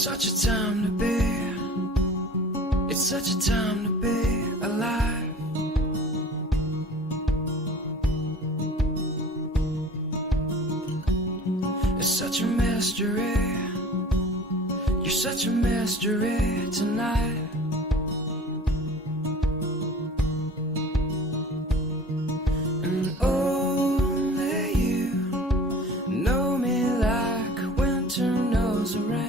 such a time to be, it's such a time to be alive. It's such a mystery, you're such a mystery tonight. And only you know me like winter knows the rain.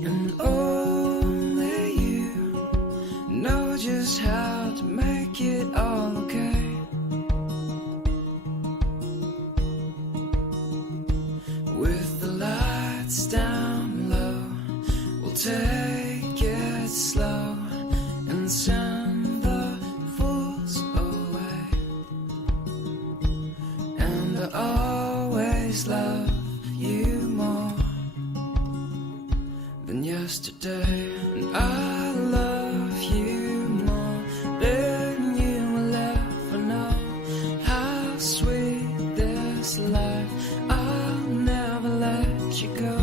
And only you know just how to make it all okay. With the lights down low, we'll take it slow and send the fools away. And I always love you more than yesterday. And I love you more than you will ever know. How sweet this life, I'll never let you go.